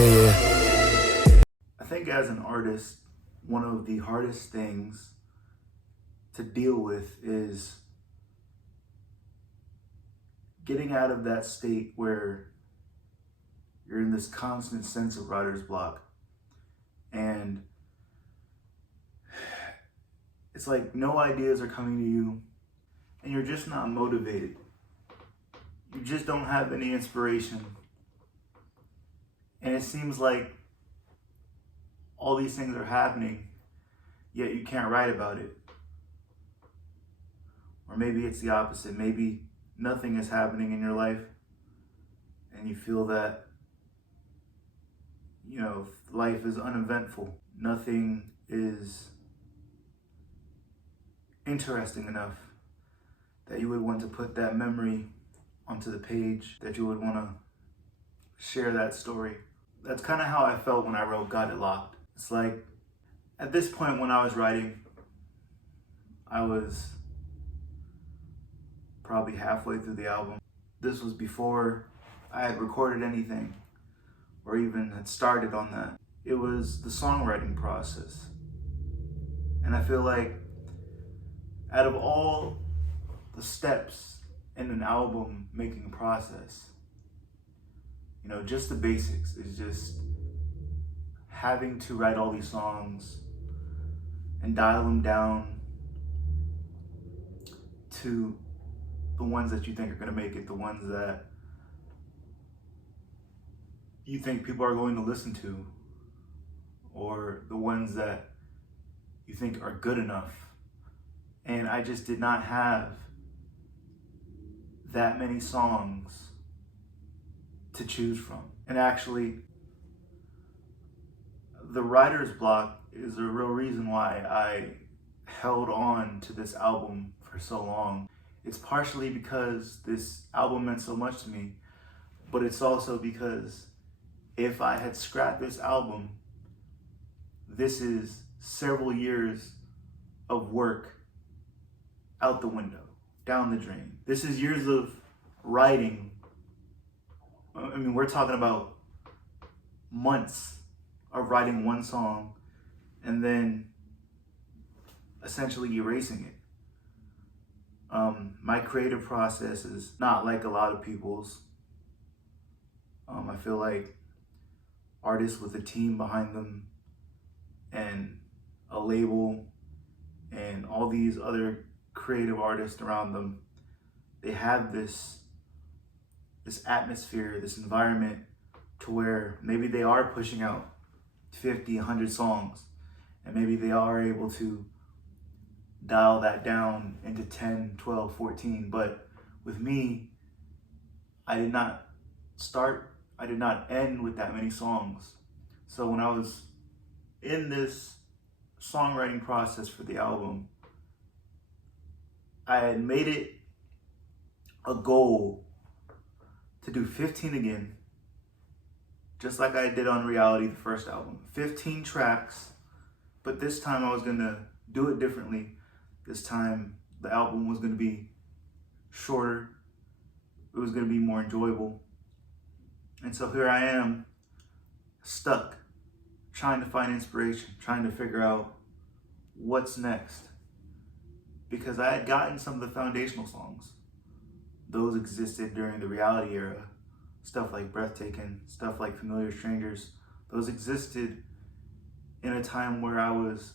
I think as an artist, one of the hardest things to deal with is getting out of that state where you're in this constant sense of writer's block. And it's like no ideas are coming to you and you're just not motivated. You just don't have any inspiration. And it seems like all these things are happening, yet you can't write about it. Or maybe it's the opposite. Maybe nothing is happening in your life and you feel that, life is uneventful. Nothing is interesting enough that you would want to put that memory onto the page, that you would want to share that story. That's kind of how I felt when I wrote Got It Locked. It's like, at this point when I was writing, I was probably halfway through the album. This was before I had recorded anything or even had started on that. It was the songwriting process. And I feel like out of all the steps in an album making process, just the basics is just having to write all these songs and dial them down to the ones that you think are going to make it, the ones that you think people are going to listen to, or the ones that you think are good enough. And I just did not have that many songs to choose from. And actually, the writer's block is a real reason why I held on to this album for so long. It's partially because this album meant so much to me, but it's also because if I had scrapped this album, this is several years of work out the window, down the drain. This is years of writing. I mean, we're talking about months of writing one song and then essentially erasing it. My creative process is not like a lot of people's. I feel like artists with a team behind them and a label and all these other creative artists around them, they have this atmosphere, this environment to where maybe they are pushing out 50, 100 songs, and maybe they are able to dial that down into 10, 12, 14. But with me, I did not end with that many songs. So when I was in this songwriting process for the album, I had made it a goal to do 15 again, just like I did on Reality, the first album. 15 tracks, but this time I was gonna do it differently. This time the album was gonna be shorter. It was gonna be more enjoyable. And so here I am, stuck, trying to find inspiration, trying to figure out what's next. Because I had gotten some of the foundational songs. Those existed during the Reality era. Stuff like Breathtaking, stuff like Familiar Strangers. Those existed in a time where I was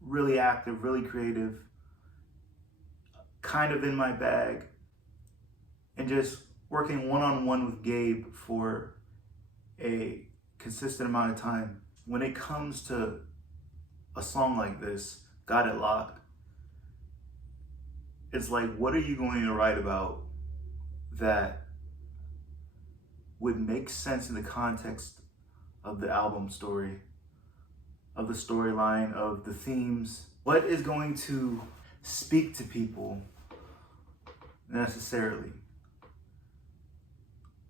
really active, really creative, kind of in my bag, and just working one-on-one with Gabe for a consistent amount of time. When it comes to a song like this, Got It Locked, it's like, what are you going to write about that would make sense in the context of the album story, of the storyline, of the themes? What is going to speak to people necessarily?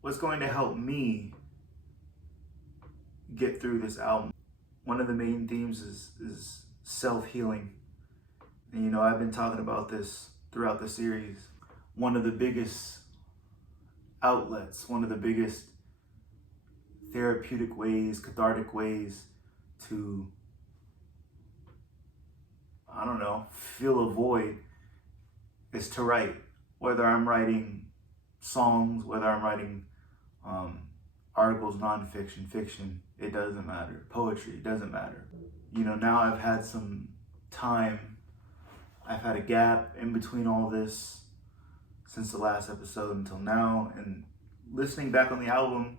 What's going to help me get through this album? One of the main themes is self-healing. And I've been talking about this throughout the series. One of the biggest outlets, one of the biggest therapeutic ways, cathartic ways to, I don't know, fill a void is to write. Whether I'm writing songs, whether I'm writing articles, nonfiction, fiction, it doesn't matter. Poetry, it doesn't matter. You know, now I've had some time, I've had a gap in between all this since the last episode until now, and listening back on the album,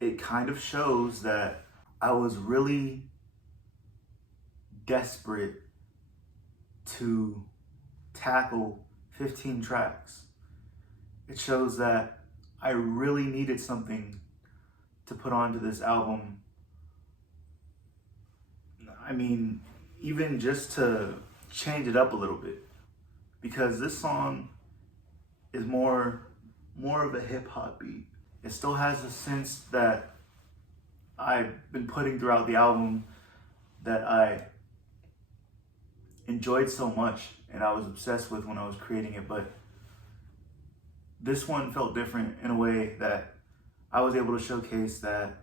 it kind of shows that I was really desperate to tackle 15 tracks. It shows that I really needed something to put onto this album. I mean, even just to change it up a little bit, because this song is more of a hip hop beat. It still has a sense that I've been putting throughout the album that I enjoyed so much and I was obsessed with when I was creating it, but this one felt different in a way that I was able to showcase that,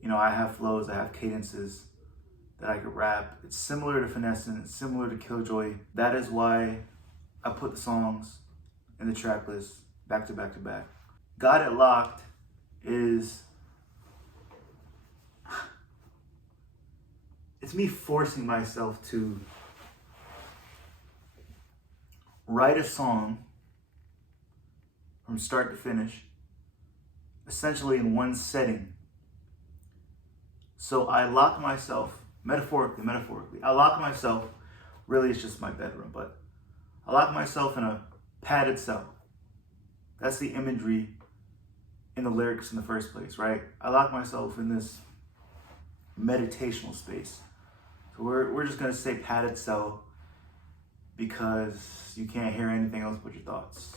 you know, I have flows, I have cadences that I could rap. It's similar to Finessing, it's similar to Killjoy. That is why I put the songs in the track list back to back to back. Got It Locked is, it's me forcing myself to write a song from start to finish, essentially in one setting. So I lock myself, metaphorically, I lock myself, really it's just my bedroom, but I lock myself in a padded cell. That's the imagery in the lyrics in the first place, right? I lock myself in this meditational space. So we're just gonna say padded cell because you can't hear anything else but your thoughts.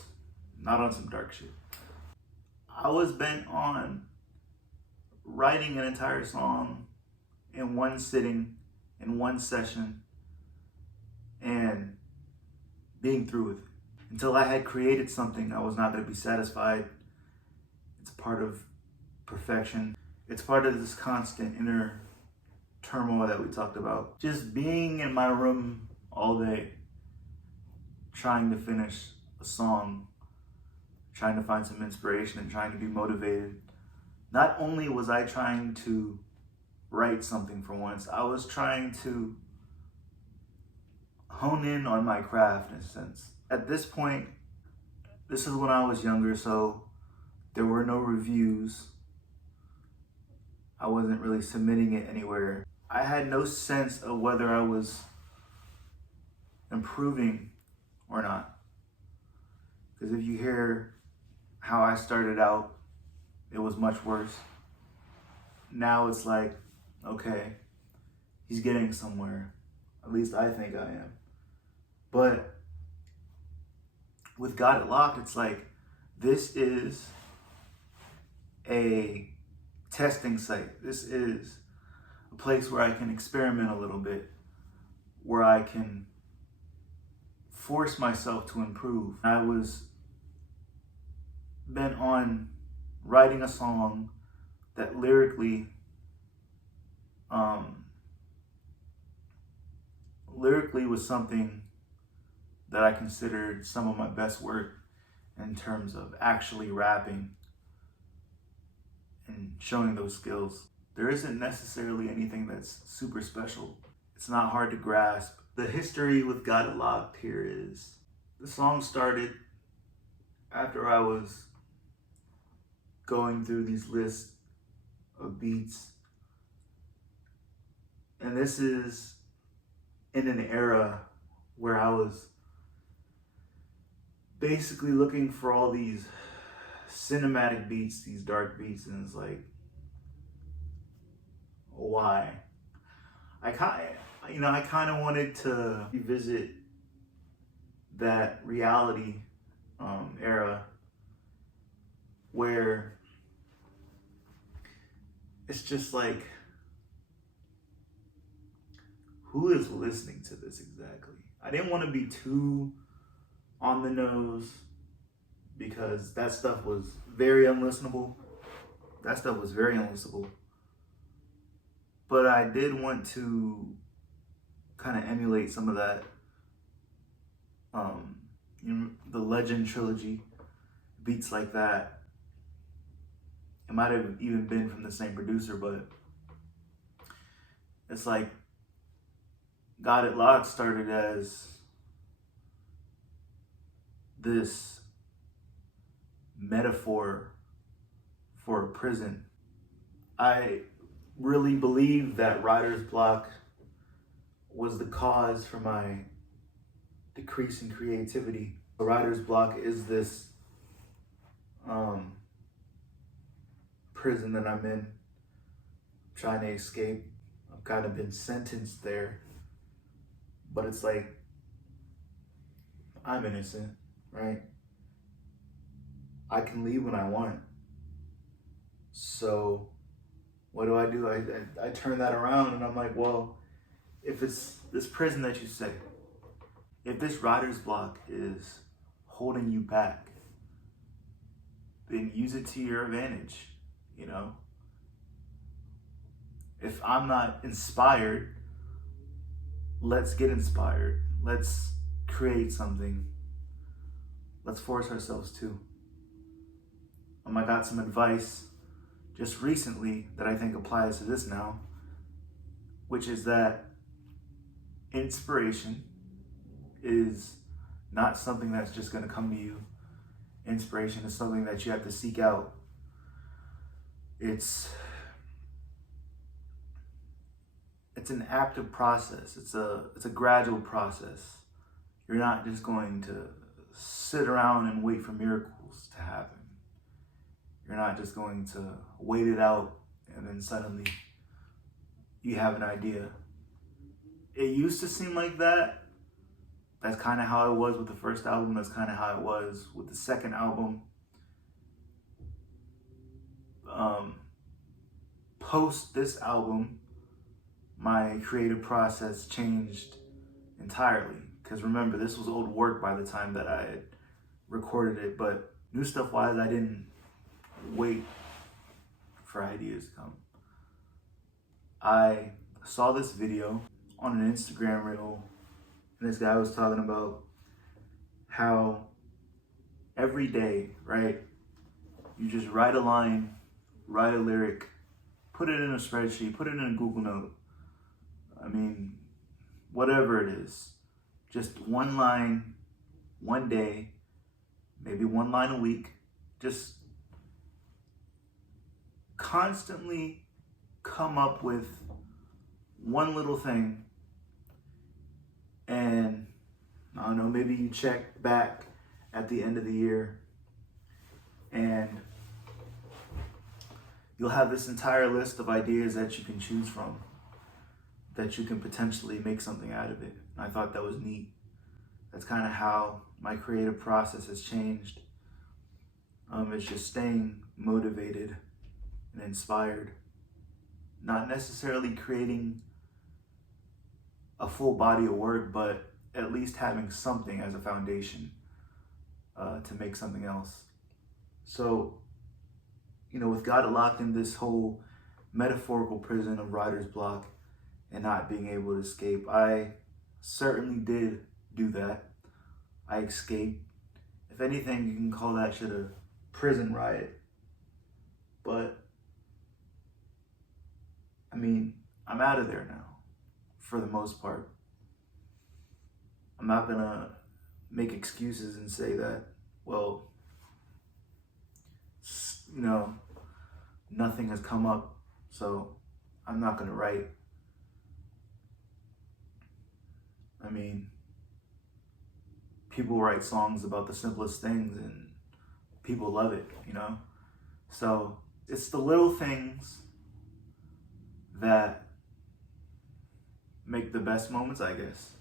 Not on some dark shit. I was bent on writing an entire song in one sitting, in one session, and being through with it. Until I had created something, I was not going to be satisfied. It's part of perfection. It's part of this constant inner turmoil that we talked about. Just being in my room all day, trying to finish a song, trying to find some inspiration and trying to be motivated. Not only was I trying to write something for once, I was trying to hone in on my craft in a sense. At this point, this is when I was younger, so there were no reviews. I wasn't really submitting it anywhere. I had no sense of whether I was improving or not. Because if you hear how I started out, it was much worse. Now it's like, okay, he's getting somewhere. At least I think I am. But with Got It Locked, it's like, this is a testing site. This is a place where I can experiment a little bit, where I can force myself to improve. I was bent on writing a song that lyrically was something that I considered some of my best work in terms of actually rapping and showing those skills. There isn't necessarily anything that's super special. It's not hard to grasp. The history with Got It Locked here is, the song started after I was going through these lists of beats. And this is in an era where I was basically looking for all these cinematic beats, these dark beats, and it's like, why? I kind of wanted to revisit that reality era where it's just like, who is listening to this exactly? I didn't want to be too on the nose because that stuff was very unlistenable. That stuff was very unlistenable. But I did want to kind of emulate some of that. The Legend trilogy, beats like that. It might have even been from the same producer, but it's like Got It Locked started as this metaphor for a prison. I really believe that writer's block was the cause for my decrease in creativity. A writer's block is this prison that I'm in, trying to escape. I've kind of been sentenced there, but it's like, I'm innocent, right? I can leave when I want. So what do? I turn that around and I'm like, well, if it's this prison that you say, if this writer's block is holding you back, then use it to your advantage, you know? If I'm not inspired, let's get inspired. Let's create something. Let's force ourselves to. I got some advice just recently that I think applies to this now, which is that inspiration is not something that's just going to come to you. Inspiration is something that you have to seek out. It's an active process. It's a gradual process. You're not just going to sit around and wait for miracles to happen. You're not just going to wait it out and then suddenly you have an idea. It used to seem like that. That's kind of how it was with the first album. That's kind of how it was with the second album. Post this album, my creative process changed entirely. Because remember, this was old work by the time that I had recorded it. But new stuff wise, I didn't wait for ideas to come. I saw this video on an Instagram reel, and this guy was talking about how every day, right, you just write a line, write a lyric, put it in a spreadsheet, put it in a Google Note. I mean, whatever it is, just one line, one day, maybe one line a week, just constantly come up with one little thing, and I don't know, maybe you check back at the end of the year and you'll have this entire list of ideas that you can choose from, that you can potentially make something out of it. And I thought that was neat. That's kind of how my creative process has changed. It's just staying motivated and inspired, not necessarily creating a full body of work, but at least having something as a foundation to make something else. So, you know, with Got It Locked in this whole metaphorical prison of writer's block and not being able to escape, I certainly did do that. I escaped. If anything, you can call that shit a prison riot. But I mean, I'm out of there now, for the most part. I'm not gonna make excuses and say that, well, you know, nothing has come up, so I'm not gonna write. I mean, people write songs about the simplest things and people love it, you know? So it's the little things that make the best moments, I guess.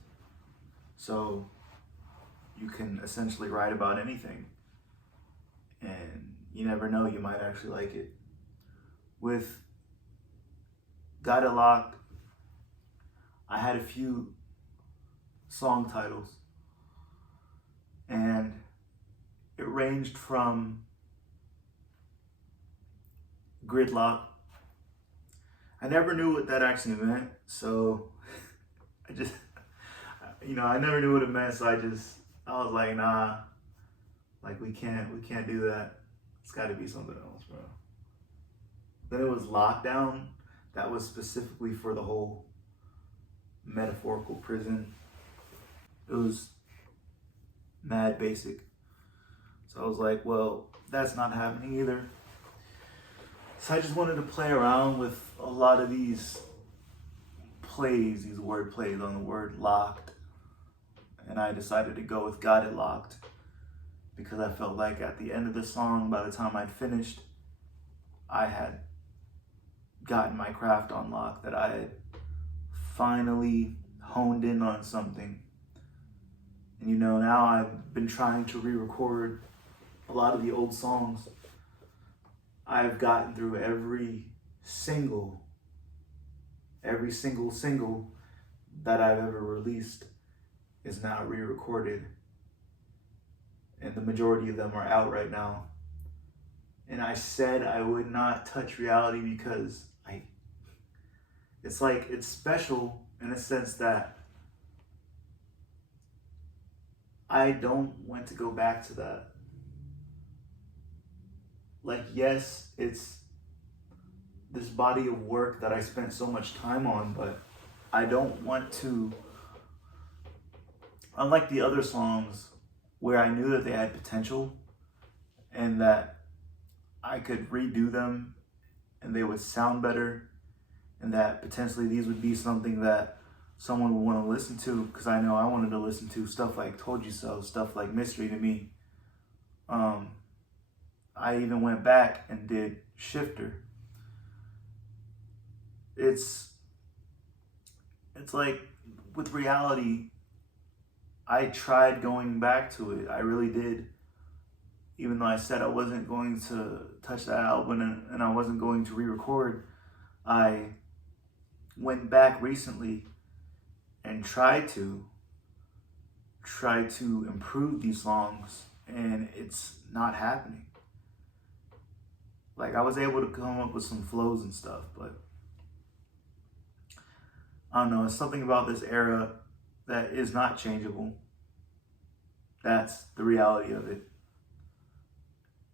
So you can essentially write about anything, and you never know, you might actually like it. With Got It Locked, I had a few song titles, and it ranged from gridlock. I never knew what that actually meant, so I just, I never knew what it meant, so I was like, nah, like we can't do that. It's got to be something else, bro. Then it was lockdown. That was specifically for the whole metaphorical prison. It was mad basic. So I was like, well, that's not happening either. So I just wanted to play around with a lot of these plays, these word plays on the word locked. And I decided to go with Got It Locked because I felt like at the end of the song, by the time I'd finished, I had gotten my craft on lock, that I had finally honed in on something. And now I've been trying to re-record a lot of the old songs. I've gotten through every single single that I've ever released is now re-recorded. And the majority of them are out right now. And I said I would not touch reality because it's special in a sense that I don't want to go back to that. Like, yes, it's this body of work that I spent so much time on, but I don't want to, unlike the other songs where I knew that they had potential and that I could redo them and they would sound better, and that potentially these would be something that someone would want to listen to, because I know I wanted to listen to stuff like Told You So, stuff like Mystery to Me. I even went back and did Shifter. It's like with reality, I tried going back to it. I really did. Even though I said I wasn't going to touch that album and I wasn't going to re-record, I went back recently and tried to improve these songs, and it's not happening. Like, I was able to come up with some flows and stuff, but I don't know, it's something about this era that is not changeable. That's the reality of it.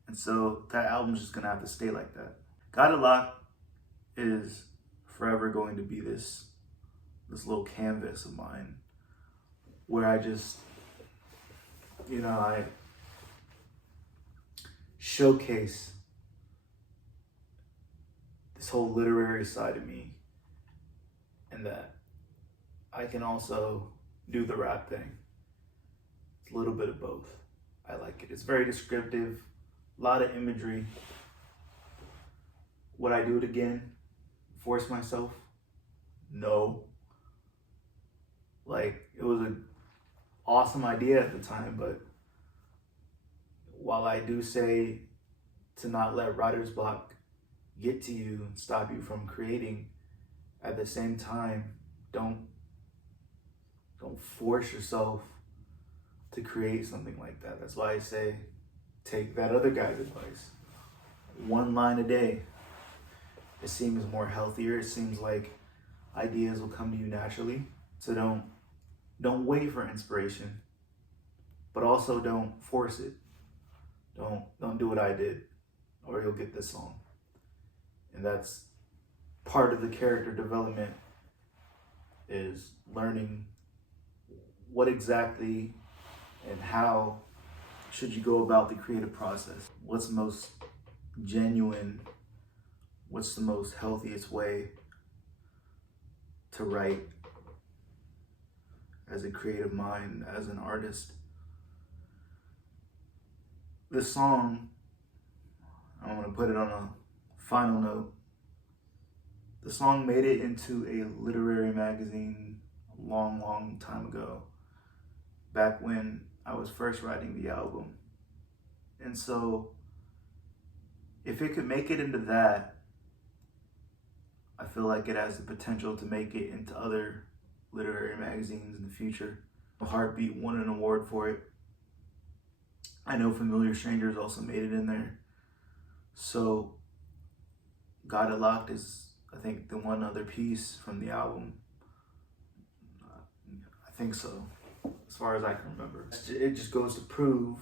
And so that album's just gonna have to stay like that. Got It Locked is forever going to be this little canvas of mine where I just, I showcase this whole literary side of me, and that I can also do the rap thing. It's a little bit of both. I like it. It's very descriptive, a lot of imagery. Would I do it again? Force myself? No. Like, it was an awesome idea at the time, but while I do say to not let writer's block get to you and stop you from creating, at the same time, don't force yourself to create something like that. That's why I say take that other guy's advice. One line a day. It seems more healthier. It seems like ideas will come to you naturally. So don't wait for inspiration, but also don't force it. Don't do what I did, or you'll get this song. And that's part of the character development, is learning what exactly and how should you go about the creative process. What's the most genuine, what's the most healthiest way to write as a creative mind, as an artist. This song, I want to put it on a final note. The song made it into a literary magazine a long, long time ago, back when I was first writing the album. And so, if it could make it into that, I feel like it has the potential to make it into other literary magazines in the future. Heartbeat won an award for it. I know Familiar Strangers also made it in there. So Got It Locked is, I think, the one other piece from the album. I think so, as far as I can remember. It just goes to prove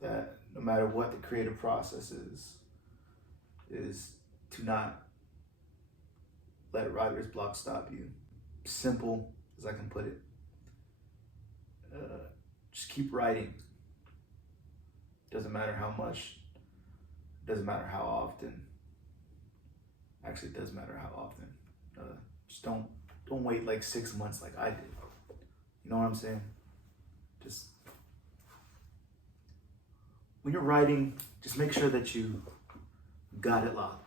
that no matter what the creative process is to not let writer's block stop you. Simple as I can put it. Just keep writing. Doesn't matter how much, doesn't matter how often. Actually, it does matter how often. Just don't wait like 6 months like I did. You know what I'm saying? Just when you're writing, just make sure that you got it locked.